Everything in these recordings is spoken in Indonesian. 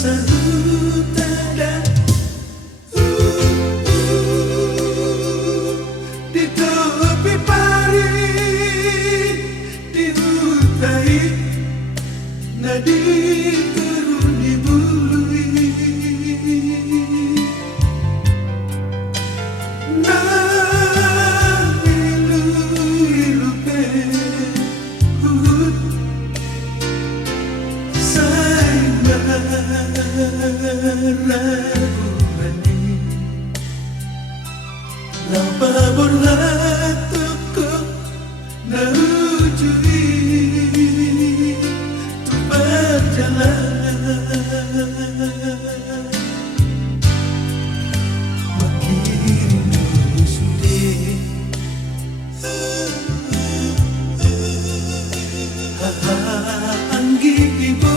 sahutada di tepi pari dihutai nadi turun di bului Lababor latuku naujui tu berjalan makin rindu sudah anggi ibu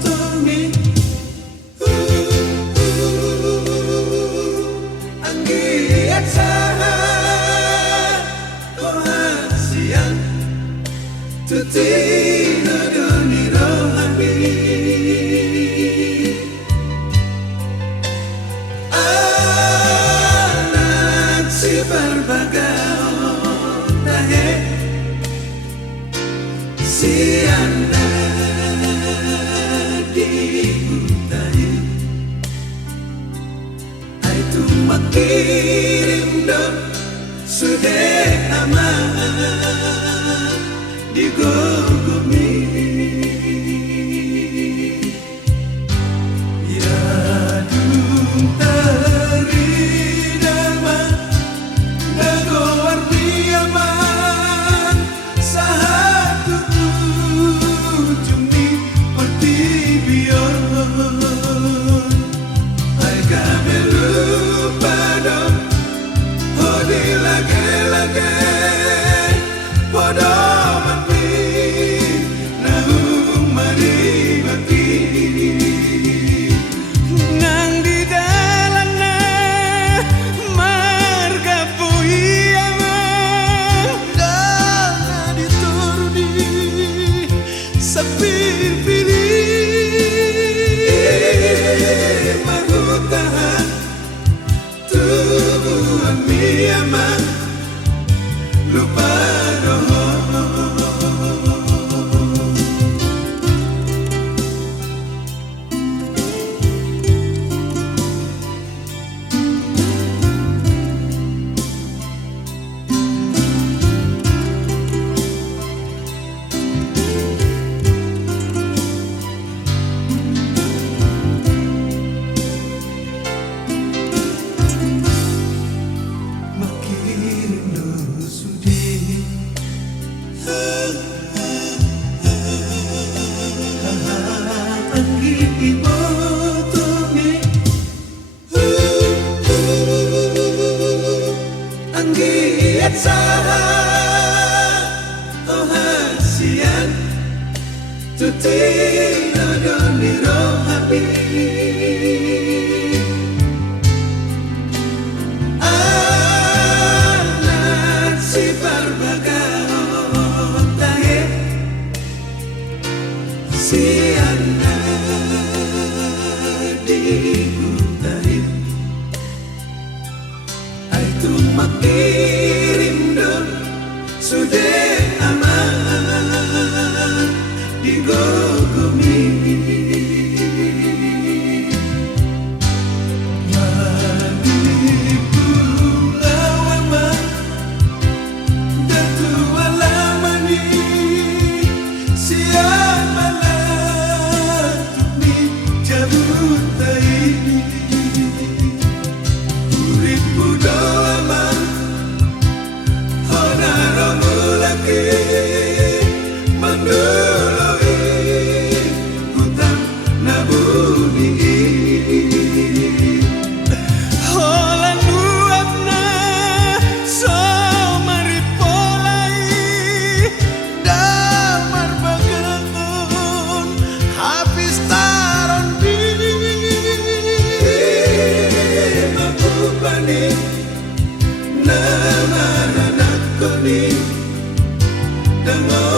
tumi anggi aksa tuti nadoni rohani anak si berbagau tahe si anak diutai itu makirim dong sudah aman digogumi ya dung taridama nagowar diaman sahatu ujung pertibion ay kami lupa dong hodi lagi-lagi bodoh lupa anggiat sahat oh hasian tuti nadoni rohani anak si berbagau tahe si anak diutai itu makirim dong sudah aman digogumi maniku lawama datu alamani siapa latuni jabutai uripku doa mendului hutan nabuni holan duapna somari polai damar bagangun habis taron diri makubani nama anak koni dengan